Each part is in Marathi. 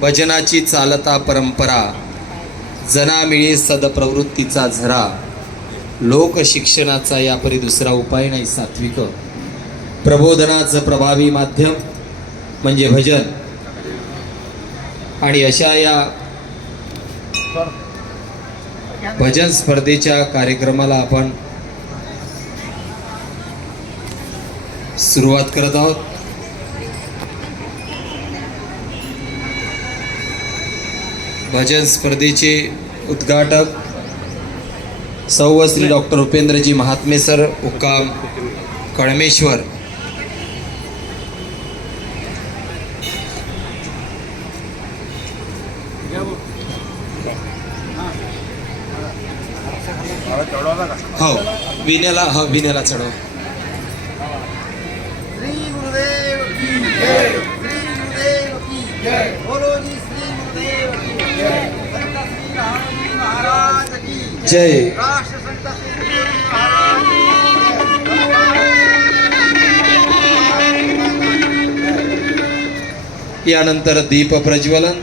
भजनाची चालता परंपरा जनामिळी सदप्रवृत्तीचा झरा लोकशिक्षणाचा यापरी दुसरा उपाय नाही सात्विक. प्रबोधनाचं प्रभावी माध्यम म्हणजे भजन. आणि अशा या भजन स्पर्धेच्या कार्यक्रमाला आपण सुरुवात करत आहोत. भजन स्पर्धेचे उद्घाटक सौ श्री डॉक्टर उपेंद्रजी महात्मे सर उकाम कळमेश्वर. हो विण्याला हो विण्याला चढव. श्री गुरुदेव की जय श्री गुरुदेव की जय. बोलो जी श्री जय. यानंतर दीप प्रज्वलन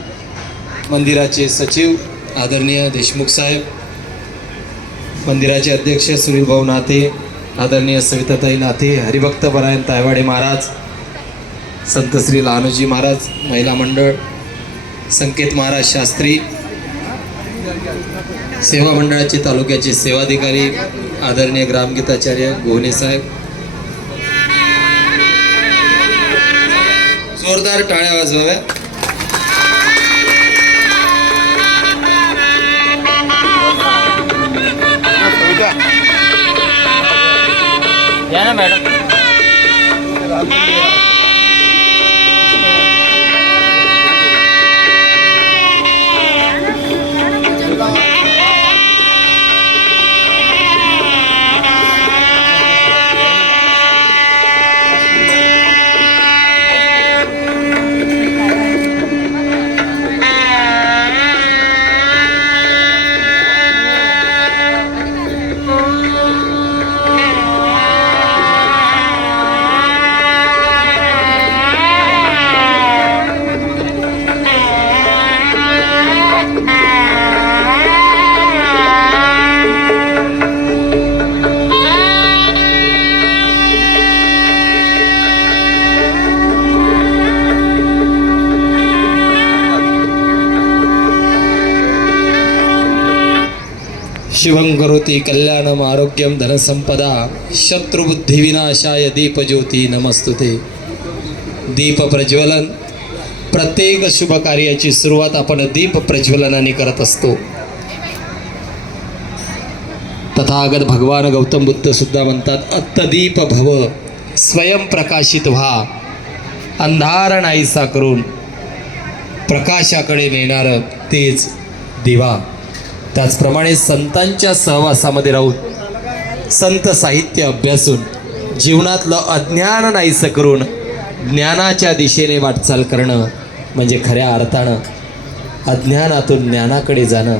मंदिराचे सचिव आदरणीय देशमुख साहेब मंदिराचे अध्यक्ष सुनील भाऊ आदरणीय सविताताई नाते हरिभक्त परायण तायवाडे महाराज संत श्री लहानोजी महाराज महिला मंडळ संकेत महाराज शास्त्री सेवा मंडळाचे तालुक्याचे सेवाधिकारी आदरणीय ग्रामगीताचार्य गोहने साहेब. जोरदार टाळ्या वाजवाव्या. या ना मॅडम. शिवं करोति कल्याणम आरोग्यम धनसंपदा शत्रुबुद्धिविनाशाय दीपज्योती नमस्तुते. दीप प्रज्वलन प्रत्येक शुभ कार्याची सुरुवात आपण दीप प्रज्वलनाने करत असतो. तथागत भगवान गौतम बुद्ध सुद्धा म्हणतात अत्तदीप भव स्वयंप्रकाशित व्हा. अंधार नाहीसा करून प्रकाशाकडे नेणारं तेच दिवा. त्याचप्रमाणे संतांच्या सहवासामध्ये राहून संत साहित्य अभ्यासून जीवनातलं अज्ञान नाहीसं करून ज्ञानाच्या दिशेने वाटचाल करणं म्हणजे खऱ्या अर्थानं अज्ञानातून ज्ञानाकडे जाणं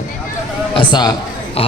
असा